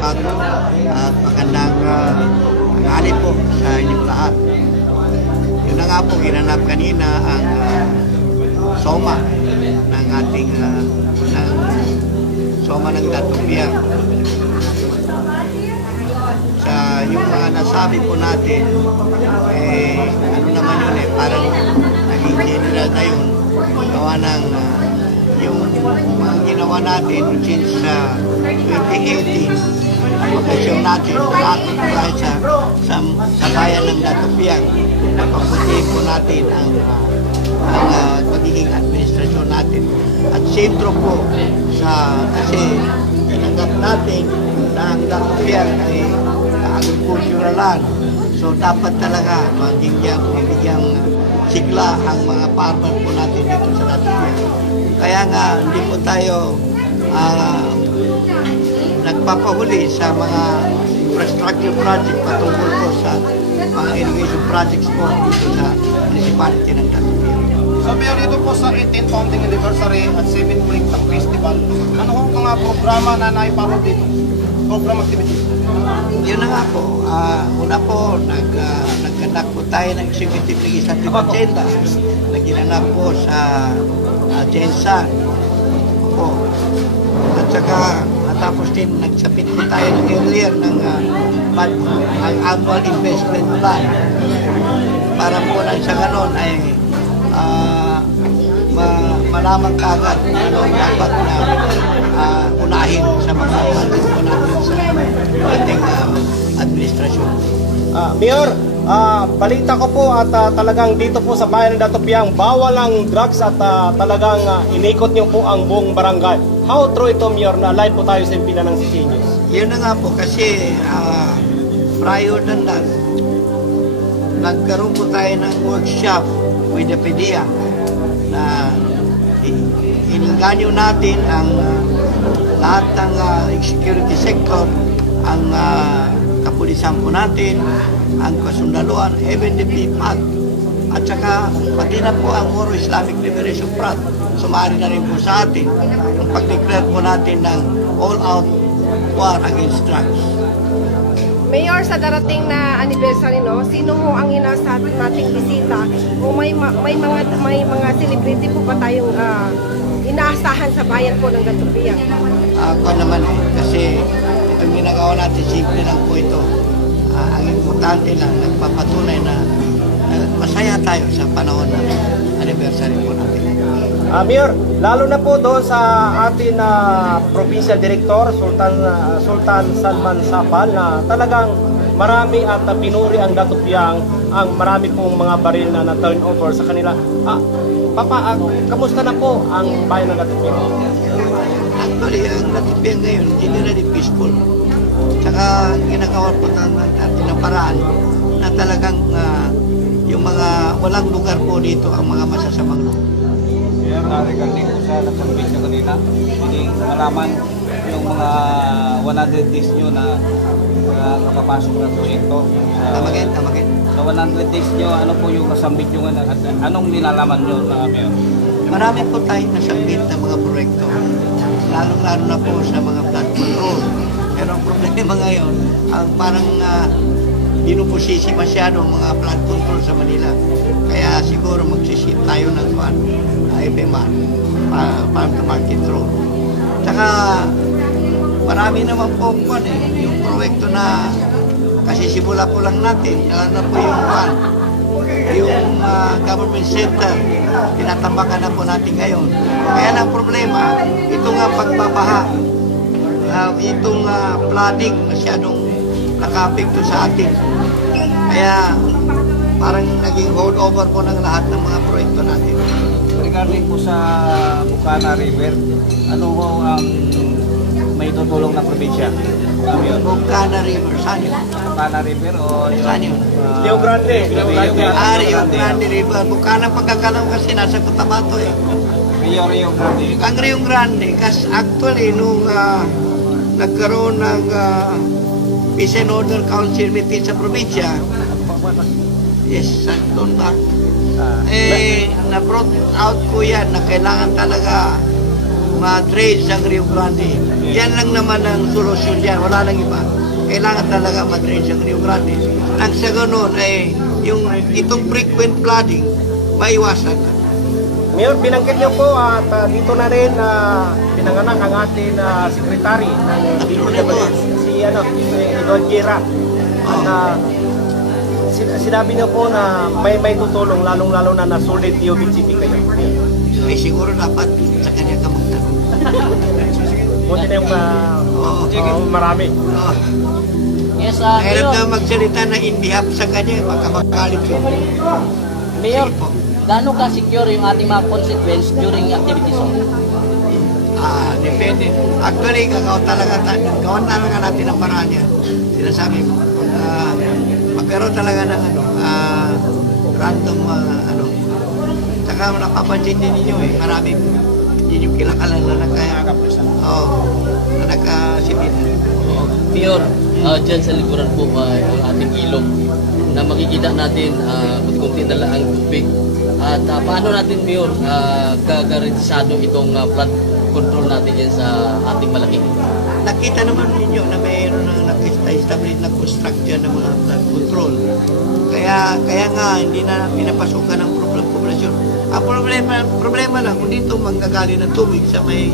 wabarakatuh at magandang tanghali po sa inyong lahat. Yun na nga po, ginanap kanina ang soma ng ating soma ng Datopiang. Sa yung mga nasabi po natin, ano naman yun parang naging general na yun, gawa ng yung mga ginawa natin since 2018, ang pagkasyon natin, akot tayo sa bayan ng Datopiang, napapuntiin po natin ang pagiging administrasyon natin. At sentro po kasi tinanggap natin na ang Datopiang ay agricultural land. So dapat talaga mabigyang sigla ang mga farmer po natin dito sa Datopiang. Kaya nga hindi po tayo nagpapahuli sa mga infrastructure project patungkol po sa mga irrigation projects po dito sa municipality ng Datopiang. So, Mayor, dito po sa 18th Founding Anniversary at 7th Bulintang Festival, ano ho mga programa na naiparo dito? Program activity? Yun na nga po. Una po, nagganap po tayo ng executive legislative agenda na ginanap po sa Jensan po. At saka natapos din, nagsabit po tayo ng earlier ng annual investment plan para po lang sa ganon ay malaman kagad ano dapat na unahin sa mga project po natin sa ating administrasyon. Mayor, balita ko po at talagang dito po sa bayan ng Datopiang bawal ang drugs at talagang inikot niyo po ang buong barangay. How true ito, Mayor, na live po tayo sa impila ng Sisinyos? Yun na nga po kasi prior than that, nagkaroon po tayo ng workshop with the PDEA na ininganyo natin ang lahat ng security sector, ang kapulisan po natin, ang kasundaluan, even the PPAD, at saka pati na po ang Moro Islamic Liberation Front. Sumali na rin po sa atin yung pag-declare po natin ng all-out war against drugs. Mayor, sa darating na anniversary, no, sino ho ang inasa nating bisita? O may mga celebrity po ba tayong inaasahan sa bayan po ng Datopiang? Ako naman kasi itong ginagawa natin, simple lang po ito. Ang importante lang, nagpapatunay na masaya tayo sa panahon ng anniversary po natin. Mayor, lalo na po doon sa atin na Provincial Director, Sultan Salman Sapal, na talagang marami at pinuri ang Datopiang, ang marami pong mga baril na na-turn over sa kanila. Papa, kamusta na po ang bayan ng Datopiang? Actually, ang Datopiang ngayon, generally peaceful. Tsaka ginagawa po natin ng paraan na talagang yung mga walang lugar po dito ang mga masasamang lugar. Mayor, regarding po sa nagsambit nyo kanina, hindi malaman yung mga 100 days nyo na nakapasok na proyekto. Tamagin. Sa 100 days nyo, ano po yung nasambit nyo at anong nilalaman nyo na Mayor? Marami po tayong nasambit na mga proyekto, lalong-lalo na po sa mga flood control. Pero ang problema ngayon, ang parang binubusisi masyado ang mga flood control sa Manila. Kaya siguro magsisip tayo ng FMR, Farm to Market Road. Tsaka marami naman po yung proyekto na kasi simula po lang natin, lalo na po yung government center, tinatambakan na po natin ngayon. Kaya ang problema, ito nga pagbabaha, itong flooding masyadong naka-apekto sa atin. Kaya parang naging hold over po ng lahat ng mga proyekto natin. Regarding po sa Bukana River, ano ho ang may tutulong na probinsya? Mayor? Bukana River, saan yun? Bukana River o Saan yun? Rio Grande. Rio Grande River. Bukana pagkakalaw kasi nasa Cotabato eh. Rio Grande. Ang Rio Grande, kasi actually nung nagkaroon ng Peace and Order Council meeting sa probinsya, yes, doon ba? Na-brought out ko yan na kailangan talaga ma-trade sa Rio Grande. Yan lang naman ang solusyon dyan. Wala nang iba. Kailangan talaga ma-trade sa Rio Grande. Nang sa ganun ay itong frequent flooding maiwasan na. Mayor, binanggit niyo po at dito na rin pinanganak ang ating secretary ng DPWH, si Edward Guerra. At sinabi niyo po na may tutulong, lalong-lalo na solid UBGP kayo. Ay siguro dapat sa kanya ka magtanong. Buti na yung marami. Oh. Yes, Hirap Mayor. na magsalita na in behalf sa kanya, baka makalit yun. Mayor, Sige po. gaano ka-secure yung ating mga constituents during activities of? Depende. Actually, gawan talaga natin ang paraan yan. Sinasabi ko, magkaroon talaga ng random, saka napapansin din ninyo maraming hindi nyo kilala na nagkasipin. Mayor, dyan sa likuran po ang ating ilog na makikita natin kunti na lang ang tubig. At paano natin, Mayor, gagarantisado itong flood control natin yan sa ating malaki? Nakita naman ninyo na mayroon na nakista-establish na construction ng mga flood control. Kaya nga, hindi na pinapasukan ng populasyon. Ang problema lang, kung dito manggagaling ng tubig sa may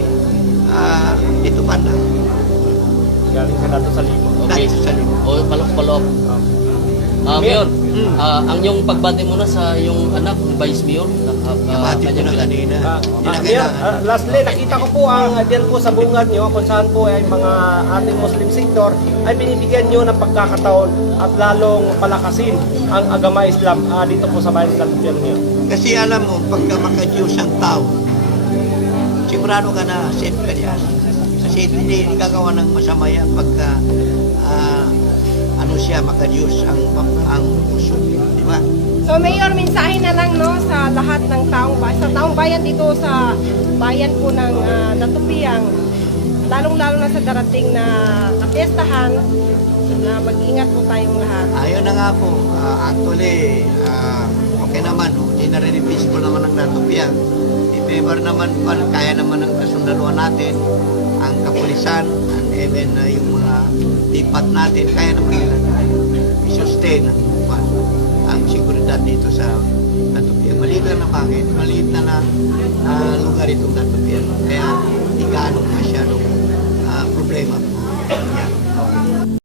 dito pa na. Galing ka nato sa libo. Okay. Dahil sa libo. O, palok-palok. Mayor, ang yung pagbati mo na sa yung anak, Vice Mayor, Nabati ko na kanina. Hindi na Mayor, kailangan. lastly, nakita ko po diyan po sa bungad nyo kung saan po ay mga ating Muslim sector ay binibigyan nyo ng pagkakataon at lalong palakasin ang agama Islam dito po sa bayan ng Lagyan nyo. Kasi alam mo, pagka maka-Diyos ang tao, sigurado ka na safe ka diyan. Kasi hindi gagawa ng masama yan pagka siya maka-Diyos ang puso. Di ba? So Mayor, mensahe na lang no sa lahat ng taong bayan, sa taong bayan dito sa bayan po ng Datupiang, lalong-lalo na sa darating na piyestahan, na mag-ingat po tayong lahat. Ayun na nga po. Actually, okay naman. Dinarelipis ko naman ang Datupiang. If ever naman, kaya naman ang kasundaluan natin, ang kapulisan, and even yung mga lipat natin, kaya naman nila i-sustain ang seguridad dito sa Datupiang. Maliit na bakit? Maliit na lugar itong Datupiang. Kaya hindi gaano masyadong problema. Yan.